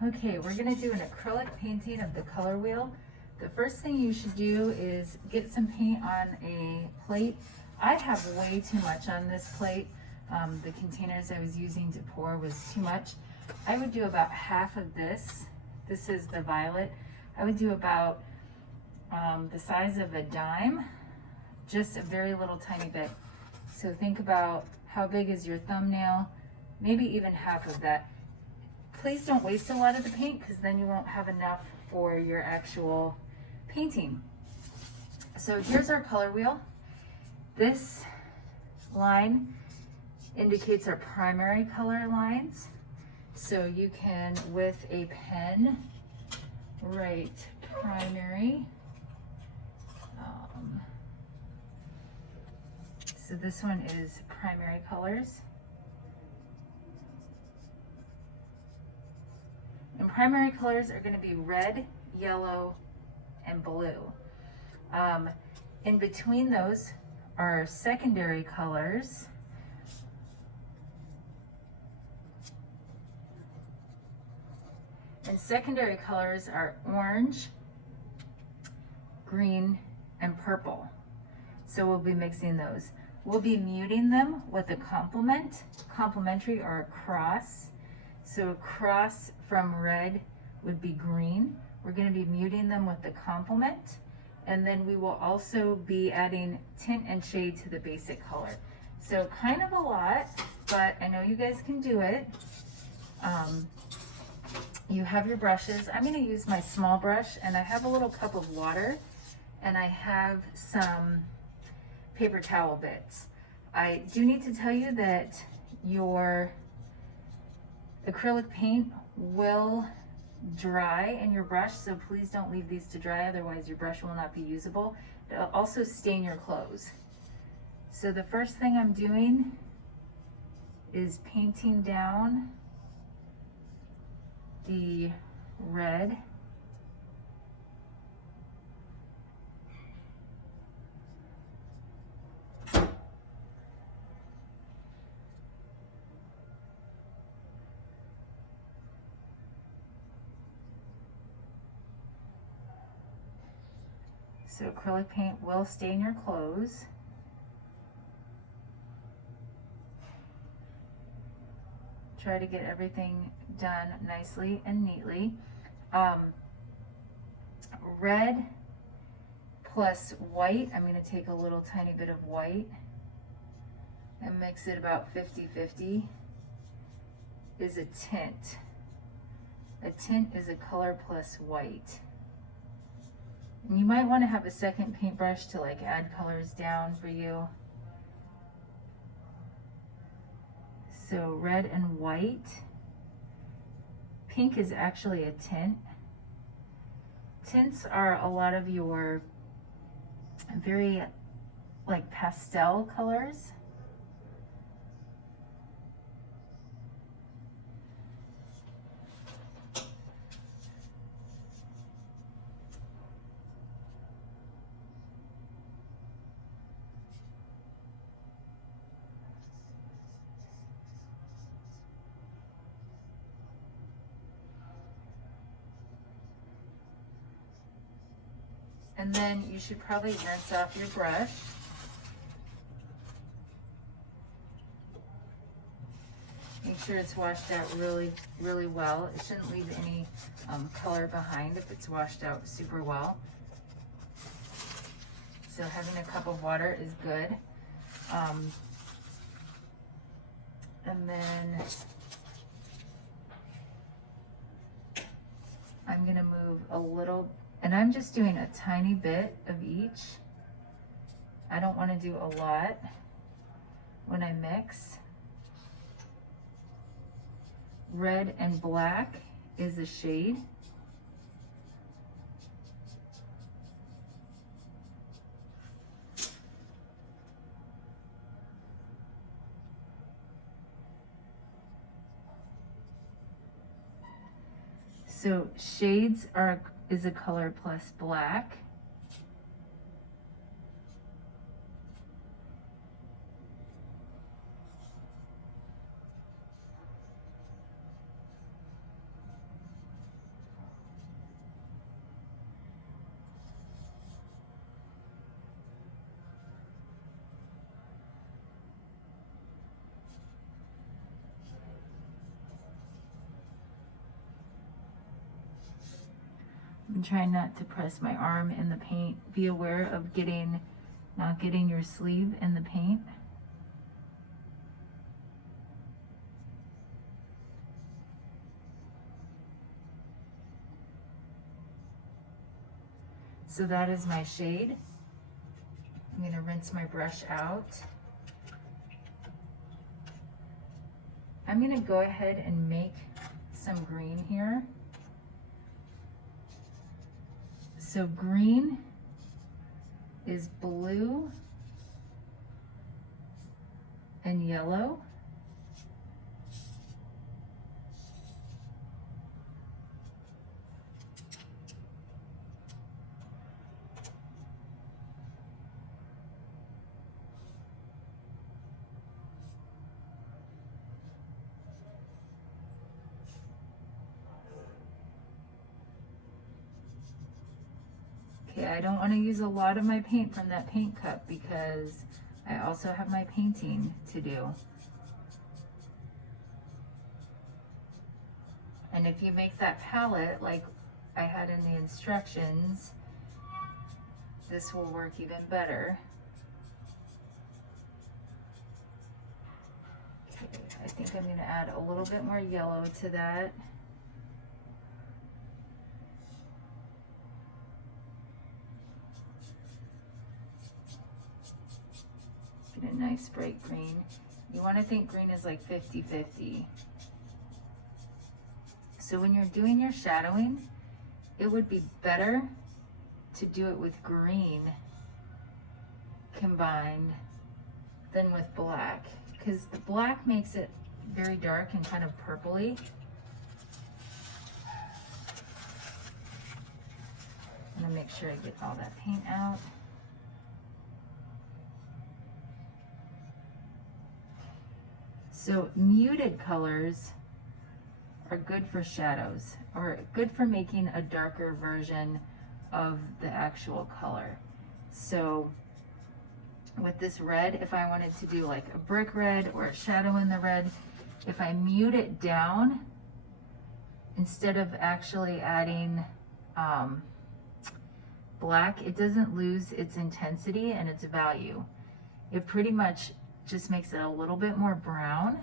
Okay, we're gonna do an acrylic painting of the color wheel. The first thing you should do is get some paint on a plate. I have way too much on this plate. The containers I was using to pour was too much. I would do about half of this. This is the violet. I would do about the size of a dime, just a very little tiny bit. So think about how big is your thumbnail, maybe even half of that. Please don't waste a lot of the paint because then you won't have enough for your actual painting. So here's our color wheel. This line indicates our primary color lines. So you can, with a pen, write primary. So this one is primary colors. And primary colors are going to be red, yellow, and blue. In between those are secondary colors. And secondary colors are orange, green, and purple. So we'll be mixing those. We'll be muting them with a complementary or a cross. So a cross from red would be green. We're going to be muting them with the complement. And then we will also be adding tint and shade to the basic color. So kind of a lot, but I know you guys can do it. You have your brushes. I'm going to use my small brush, and I have a little cup of water, and I have some paper towel bits. I do need to tell you that your acrylic paint will dry in your brush, so please don't leave these to dry, otherwise your brush will not be usable. It'll also stain your clothes. So the first thing I'm doing is painting down the red. So acrylic paint will stain your clothes. Try to get everything done nicely and neatly. Red plus white, I'm going to take a little tiny bit of white and mix it about 50-50, is a tint. A tint is a color plus white. And you might want to have a second paintbrush to like add colors down for you. So red and white. Pink is actually a tint. Tints are a lot of your very like pastel colors. And then you should probably rinse off your brush. Make sure it's washed out really, really well. It shouldn't leave any color behind if it's washed out super well. So having a cup of water is good. And then I'm gonna move a little, and I'm just doing a tiny bit of each. I don't want to do a lot when I mix. Red and black is a shade. So shades is a color plus black. I'm trying not to press my arm in the paint. Be aware of not getting your sleeve in the paint. So that is my shade. I'm going to rinse my brush out. I'm going to go ahead and make some green here. So green is blue and yellow. Okay, I don't want to use a lot of my paint from that paint cup because I also have my painting to do. And if you make that palette like I had in the instructions, this will work even better. Okay, I think I'm going to add a little bit more yellow to that. Get a nice bright green. You want to think green is like 50-50. So when you're doing your shadowing, it would be better to do it with green combined than with black, because the black makes it very dark and kind of purpley. I'm gonna make sure I get all that paint out. So muted colors are good for shadows, or good for making a darker version of the actual color. So with this red, if I wanted to do like a brick red or a shadow in the red, if I mute it down, instead of actually adding black, it doesn't lose its intensity and its value. It pretty much just makes it a little bit more brown.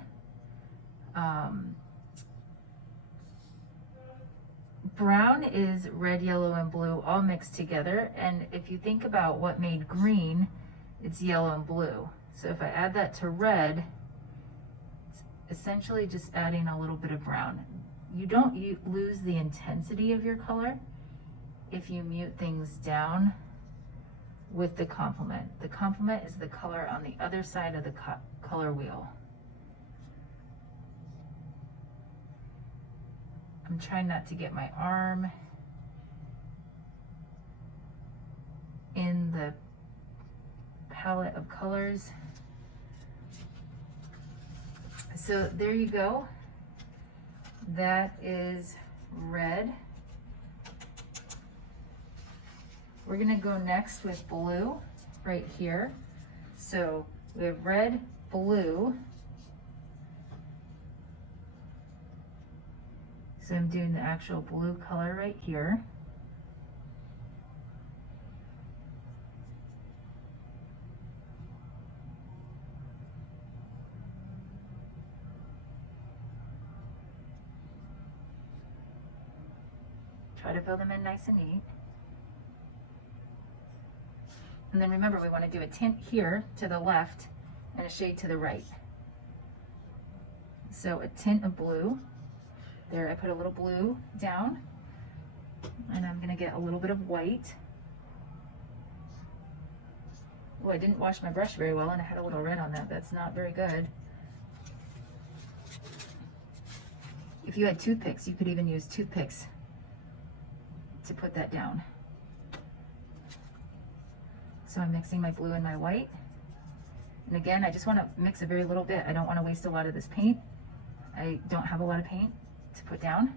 Brown is red, yellow, and blue all mixed together, and if you think about what made green, it's yellow and blue. So if I add that to red, it's essentially just adding a little bit of brown. You don't lose the intensity of your color if you mute things down with the complement. The complement is the color on the other side of the color wheel. I'm trying not to get my arm in the palette of colors. So there you go. That is red. We're gonna go next with blue right here. So we have red, blue. So I'm doing the actual blue color right here. Try to fill them in nice and neat. And then remember, we want to do a tint here to the left and a shade to the right. So a tint of blue. There, I put a little blue down, and I'm gonna get a little bit of white. Oh, I didn't wash my brush very well, and I had a little red on that. That's not very good. If you had toothpicks, you could even use toothpicks to put that down. So I'm mixing my blue and my white. And again, I just want to mix a very little bit. I don't want to waste a lot of this paint. I don't have a lot of paint to put down.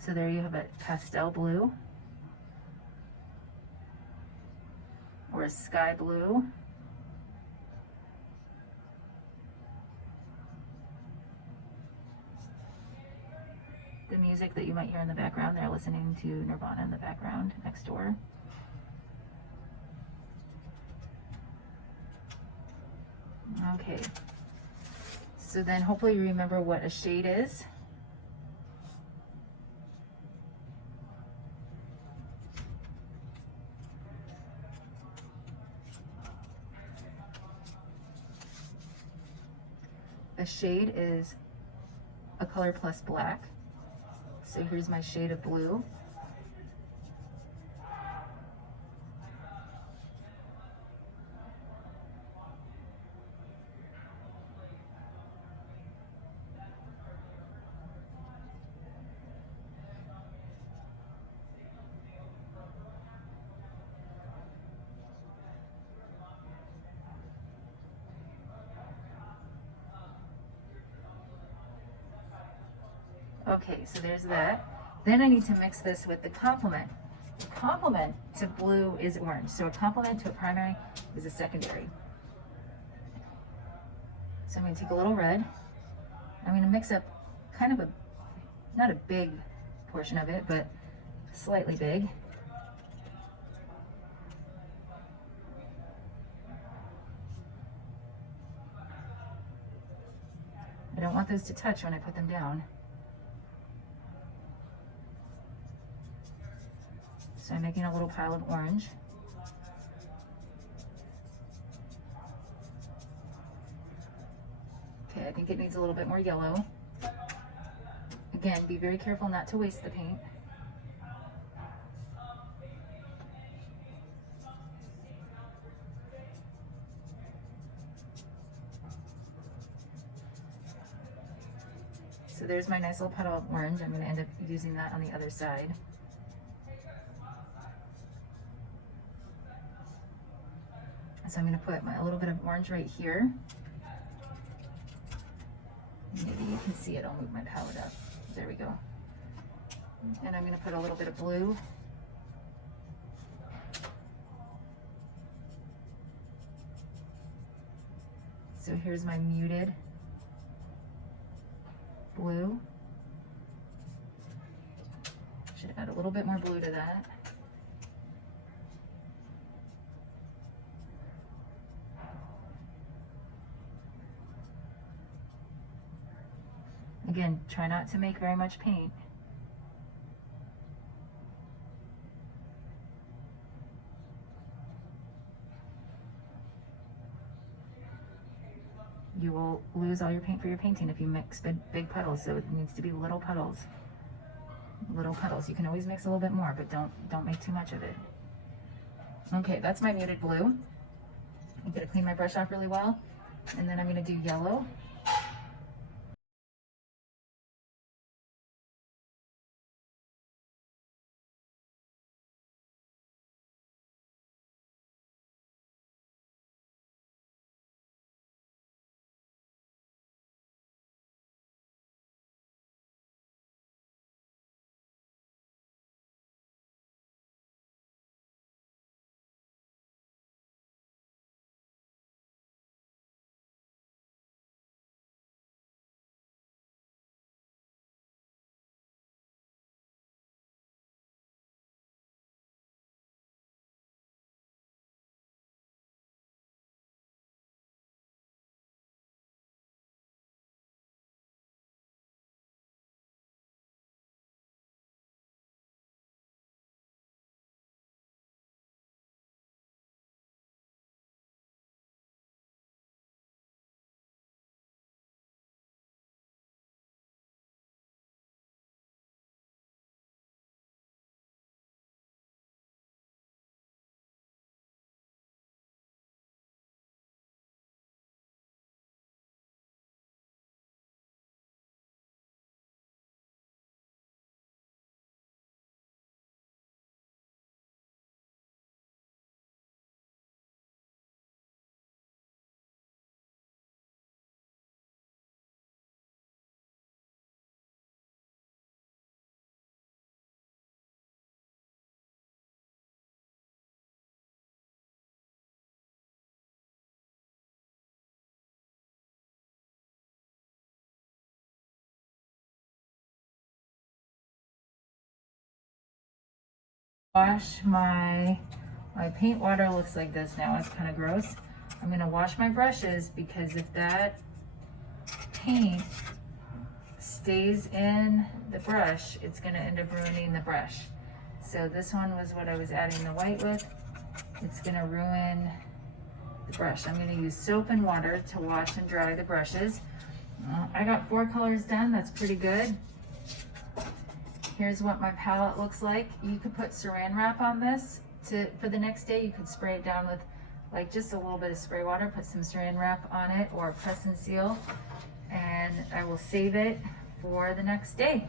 So there you have a pastel blue or a sky blue. music that you might hear in the background. They're listening to Nirvana in the background next door. Okay, so then hopefully you remember what a shade is. A shade is a color plus black. So here's my shade of blue. Okay, so there's that. Then I need to mix this with the complement. The complement to blue is orange. So a complement to a primary is a secondary. So I'm going to take a little red. I'm going to mix up kind of a, not a big portion of it, but slightly big. I don't want those to touch when I put them down. So I'm making a little pile of orange. Okay, I think it needs a little bit more yellow. Again, be very careful not to waste the paint. So there's my nice little puddle of orange. I'm going to end up using that on the other side. So I'm going to put a little bit of orange right here. Maybe you can see it. I'll move my palette up. There we go. And I'm going to put a little bit of blue. So here's my muted blue. Should add a little bit more blue to that. Again, try not to make very much paint. You will lose all your paint for your painting if you mix big puddles, so it needs to be little puddles. Little puddles. You can always mix a little bit more, but don't make too much of it. Okay, that's my muted blue. I'm gonna clean my brush off really well, and then I'm gonna do yellow. Wash my paint water looks like this now. It's kind of gross. I'm gonna wash my brushes because if that paint stays in the brush, it's gonna end up ruining the brush. So this one was what I was adding the white with. It's gonna ruin the brush. I'm gonna use soap and water to wash and dry the brushes. I got 4 colors done. That's pretty good. Here's what my palette looks like. You could put saran wrap on this for the next day. You could spray it down with like just a little bit of spray water, put some saran wrap on it or press and seal, and I will save it for the next day.